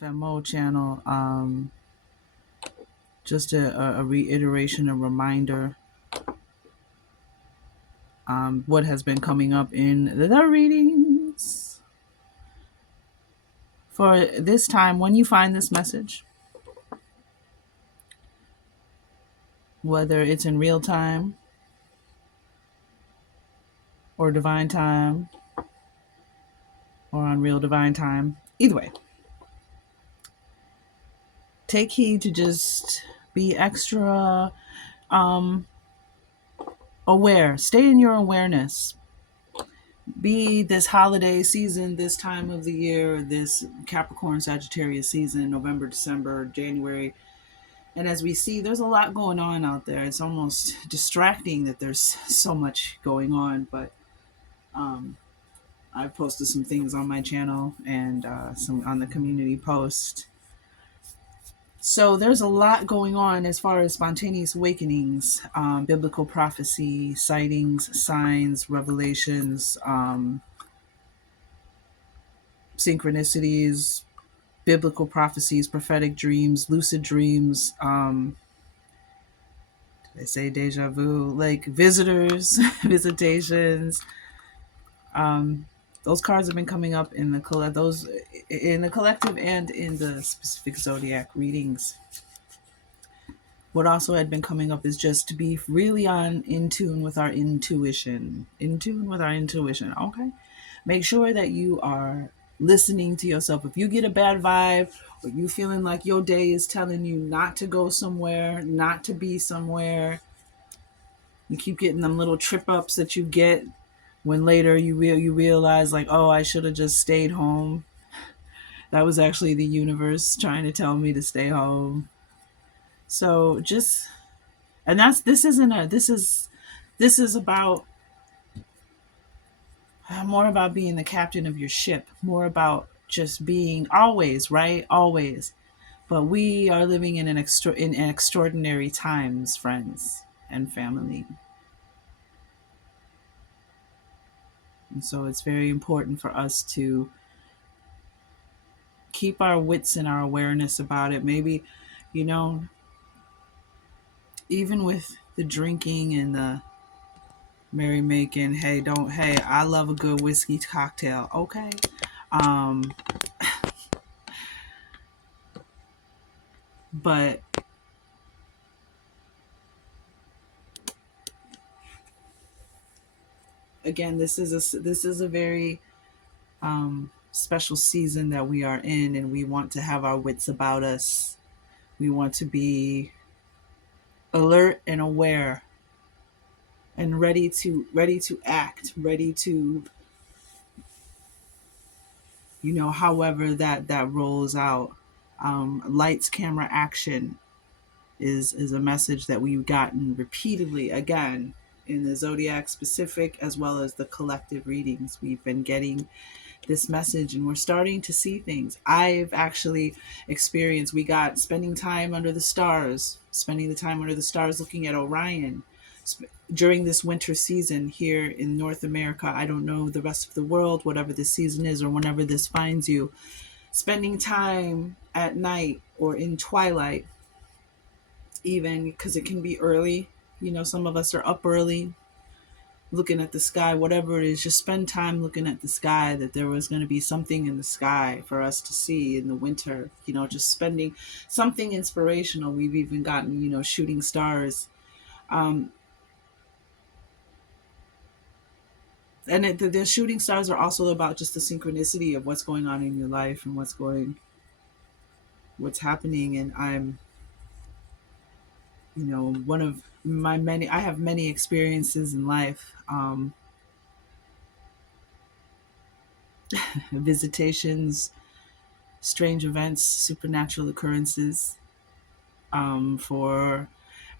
FMO channel. Just a reiteration, a reminder. What has been coming up in the readings for this time. When you find this message, whether it's in real time or divine time or on real divine time, either way, take heed to just be extra um, aware. Stay in your awareness. Be this holiday season, this time of the year, this Capricorn Sagittarius season, November, December, January. And as we see, there's a lot going on out there. It's almost distracting that there's so much going on. But um, I've posted some things on my channel and some on the community post. So there's a lot going on as far as spontaneous awakenings, biblical prophecy, sightings, signs, revelations, synchronicities, biblical prophecies, prophetic dreams, lucid dreams. They say deja vu, like visitors, visitations. Um, those cards have been coming up in the collective and in the specific zodiac readings. What also had been coming up is just to be really in tune with our intuition. In tune with our intuition. Okay. Make sure that you are listening to yourself. If you get a bad vibe or you feeling like your day is telling you not to go somewhere, not to be somewhere, you keep getting them little trip ups that you get when later you realize like, oh, I should have just stayed home. That was actually the universe trying to tell me to stay home. So just and that's this is about more about being the captain of your ship, more about just being always right, always. But we are living in in extraordinary times, friends and family. And so it's very important for us to keep our wits and our awareness about it. Maybe, you know, even with the drinking and the merrymaking, hey, I love a good whiskey cocktail. Okay. Um, but again, this is a very special season that we are in, and we want to have our wits about us. We want to be alert and aware and ready to act, ready to, however that rolls out. Lights, camera, action is a message that we've gotten repeatedly again in the zodiac specific as well as the collective readings. We've been getting this message and we're starting to see things. I've actually experienced, we got spending the time under the stars looking at Orion during this winter season here in North America. I don't know the rest of the world, whatever this season is or whenever this finds you. Spending time at night or in twilight, even because it can be early. Some of us are up early looking at the sky, whatever it is, just spend time looking at the sky, that there was going to be something in the sky for us to see in the winter, just spending something inspirational. We've even gotten, shooting stars. The shooting stars are also about just the synchronicity of what's going on in your life and what's happening. And I'm, one of I have many experiences in life, visitations, strange events, supernatural occurrences. For,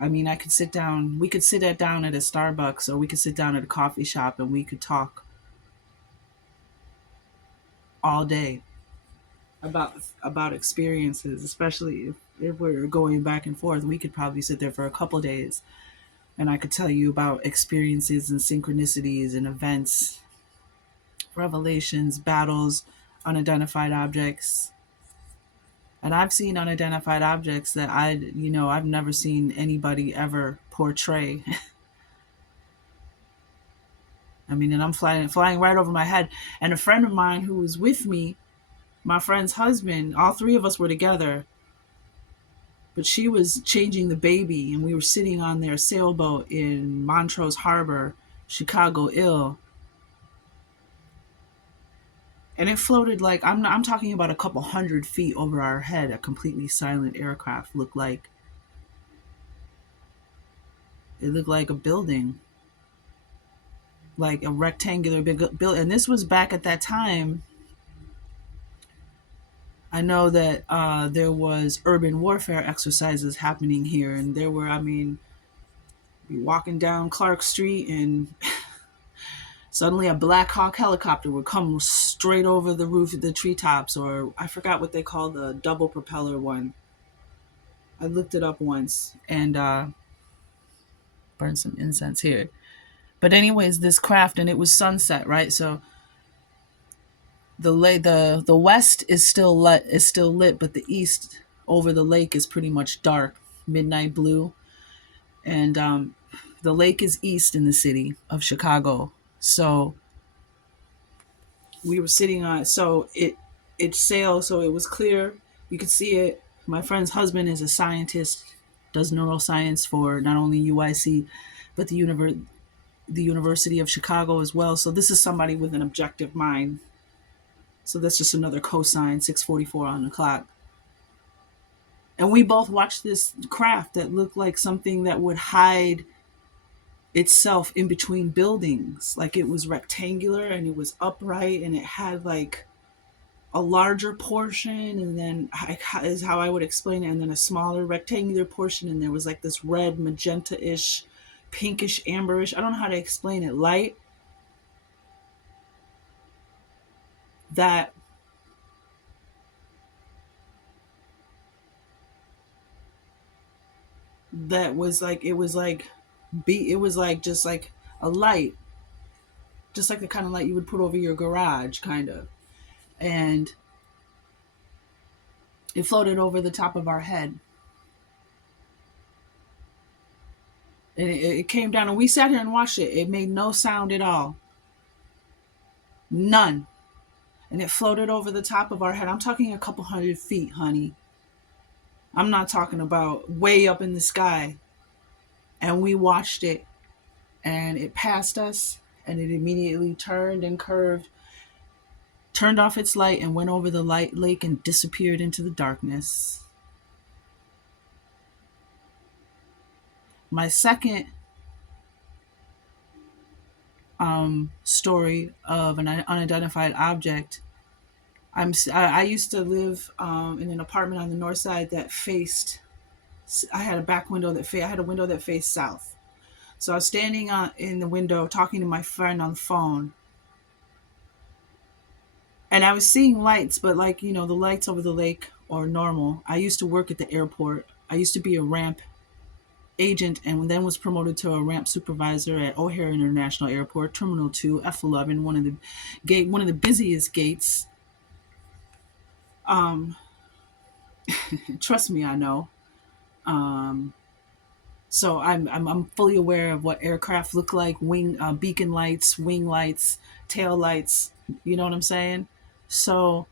I mean, we could sit down at a Starbucks or we could sit down at a coffee shop and we could talk all day about experiences, especially if we're going back and forth. We could probably sit there for a couple days and I could tell you about experiences and synchronicities and events, revelations, battles, unidentified objects. And I've seen unidentified objects that I've never seen anybody ever portray. I mean, and I'm flying right over my head. And a friend of mine who was with me, my friend's husband, all three of us were together, but she was changing the baby, and we were sitting on their sailboat in Montrose Harbor, Chicago, Ill, and it floated like I'm talking about a couple 100 feet over our head. A completely silent aircraft looked like a building, like a rectangular big building. And this was back at that time. I know that there was urban warfare exercises happening here, and there were, I mean, be walking down Clark Street, and suddenly a Black Hawk helicopter would come straight over the roof of the treetops, or I forgot what they call the double propeller one. I looked it up once and burned some incense here. But anyways, this craft, and it was sunset, right? So the west is still lit, but the east over the lake is pretty much dark, midnight blue, and the lake is east in the city of Chicago. So we were sitting on, so it sailed, so it was clear, you could see it. My friend's husband is a scientist, does neuroscience for not only UIC but the University of Chicago as well. So this is somebody with an objective mind. So that's just another cosine, 6:44 on the clock. And we both watched this craft that looked like something that would hide itself in between buildings. Like it was rectangular and it was upright and it had like a larger portion, and then is how I would explain it, and then a smaller rectangular portion, and there was like this red magenta-ish, pinkish, amberish, I don't know how to explain it, light that was like, it was like just like a light, just like the kind of light you would put over your garage, kind of. And it floated over the top of our head. And it came down, and we sat here and watched it. It made no sound at all. None. And it floated over the top of our head. I'm talking a couple 100 feet, honey. I'm not talking about way up in the sky. And we watched it, and it passed us, and it immediately turned and curved, turned off its light, and went over the light lake and disappeared into the darkness. My second story of an unidentified object. I used to live in an apartment on the north side that faced. I had a back window I had a window that faced south. So I was standing in the window talking to my friend on the phone, and I was seeing lights, but like the lights over the lake are normal. I used to work at the airport. I used to be a ramp agent, and then was promoted to a ramp supervisor at O'Hare International Airport, Terminal 2, F11, one of the busiest gates. Um, Trust me, I know. Um, so I'm fully aware of what aircraft look like: wing beacon lights, wing lights, tail lights. You know what I'm saying? So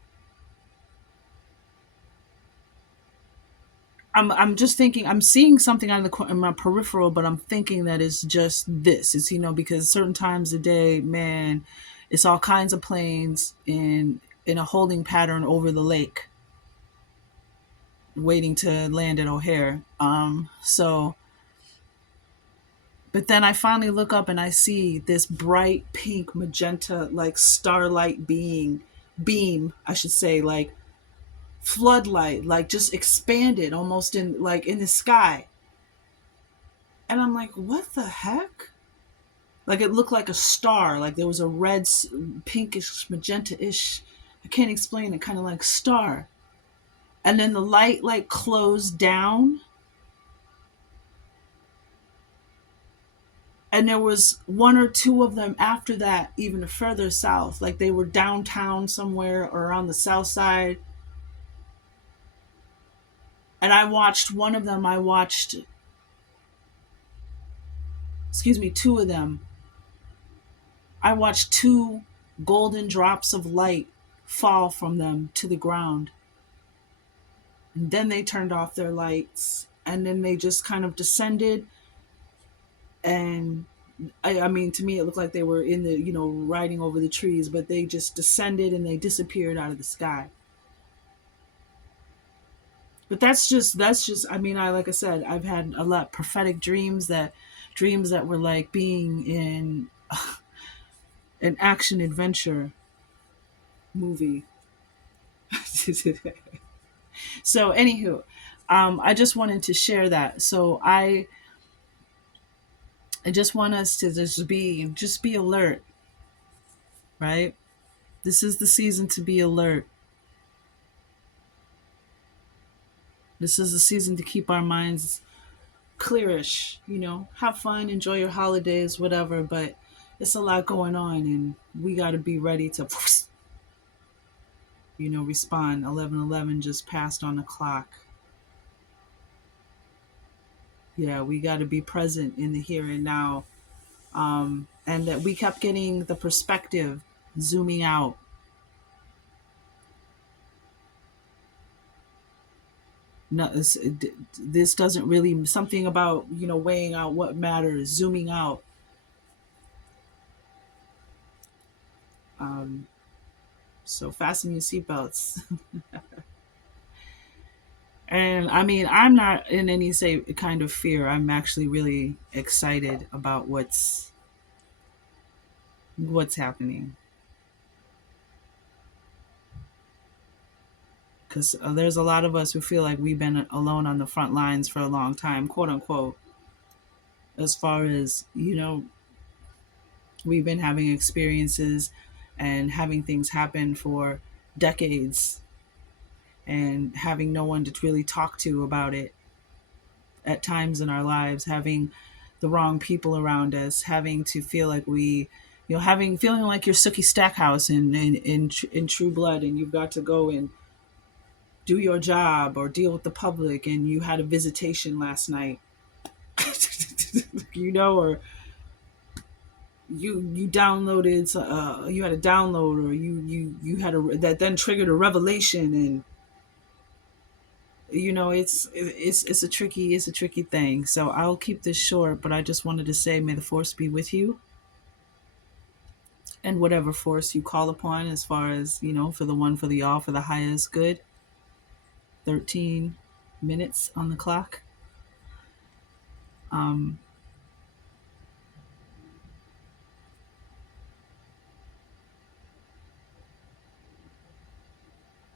I'm just thinking, I'm seeing something on in my peripheral, but I'm thinking that it's just this. It's because certain times of day, man, it's all kinds of planes in a holding pattern over the lake, waiting to land at O'Hare. But then I finally look up and I see this bright pink magenta, like starlight beam, I should say, like floodlight, like just expanded almost in the sky. And I'm like, what the heck? Like it looked like a star, like there was a red, pinkish, magenta-ish, I can't explain it, kind of like star. And then the light like closed down, and there was one or two of them after that, even further south, like they were downtown somewhere or on the south side. And I watched one of them. I watched, excuse me, two of them. I watched two golden drops of light fall from them to the ground. And then they turned off their lights, and then they just kind of descended. And I mean, to me, it looked like they were in the, riding over the trees, but they just descended and they disappeared out of the sky. But that's just. I mean, like I said, I've had a lot prophetic dreams that were like being in an action adventure movie. So, anywho, I just wanted to share that. So I just want us to just be alert, right? This is the season to be alert. This is the season to keep our minds clearish, have fun, enjoy your holidays, whatever, but it's a lot going on and we got to be ready to, respond. 11:11 just passed on the clock. Yeah, we got to be present in the here and now. And that we kept getting the perspective, zooming out. No, this doesn't really, something about, weighing out what matters, zooming out. Um, so fasten your seatbelts. And I mean, I'm not in any say kind of fear. I'm actually really excited about what's happening, because there's a lot of us who feel like we've been alone on the front lines for a long time, quote unquote. As far as we've been having experiences and having things happen for decades, and having no one to really talk to about it at times in our lives, having the wrong people around us, having to feel like having feeling like you're Sookie Stackhouse in True Blood, and you've got to go and do your job or deal with the public, and you had a visitation last night, or you downloaded, you had a download, or you had that then triggered a revelation, and it's a tricky thing. So I'll keep this short, but I just wanted to say, may the force be with you, and whatever force you call upon, as far as for the one, for the all, for the highest good. 13 minutes on the clock. um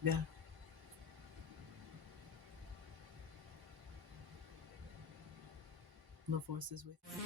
yeah, the force is with you.